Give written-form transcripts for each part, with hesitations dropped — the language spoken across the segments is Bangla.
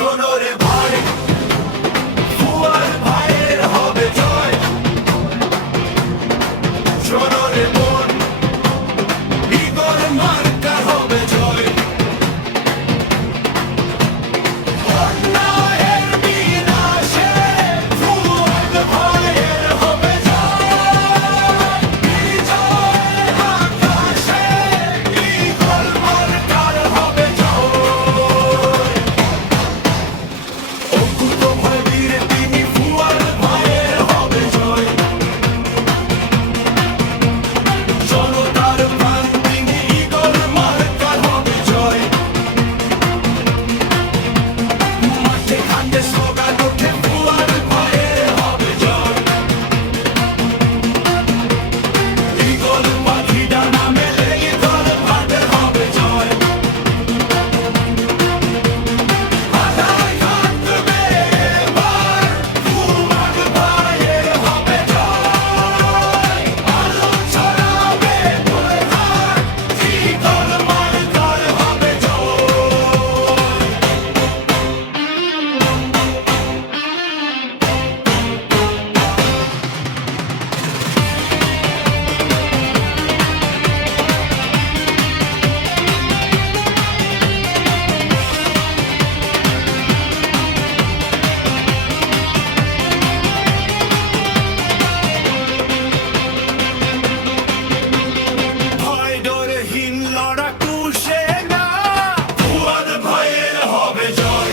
শোনো রে ভাই, ফুয়াদ ভাইয়ের হবে জয়। শোনো রে বোন, ইগল মার্কার হবে জয়। অন্যায়ের বিনাশে ফুয়াদ ভাইয়ের হবে জয়। বিজয়ের আকাশে ইগল মার্কার হবে জয়। অকুত ভয় বীর তিনি, ফুয়াদ ভাইয়ের হবে জয়। জনতার প্রাণ তিনি, ইগল মার্কার হবে জয়। মাঠে ঘাটে স্লোগান ওঠে, ফুয়াদ ভাইয়ের হবে জয়। ইগল পাখি ডানা মেলে, ইগল ভাইয়ের হবে জয়। মাথায় হাত দেবে এবার, ফুয়াদ ভাইয়ের হবে জয়। আলো ছড়াবে দুলহাট, ইগল মার্কার হবে জয়। ভয় ডরহীন লড়াকু সেনা, ফুয়াদ ভাইয়ের হবে জয়।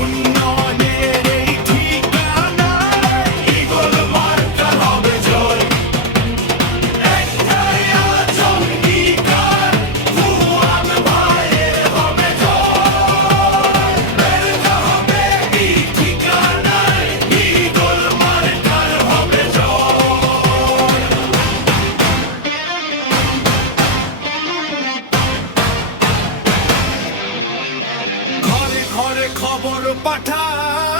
উন্নয়নের এই ঠিকানায়, ইগল মার্কার হবে জয়। একটাই আচমকিকার, ফুয়াদ ভাইয়ের হবে জয়। বেলকা হবে এই ঠিকানায়, ইগল মার্কার হবে জয়। ঘরে ঘরে খবর পাঠায়,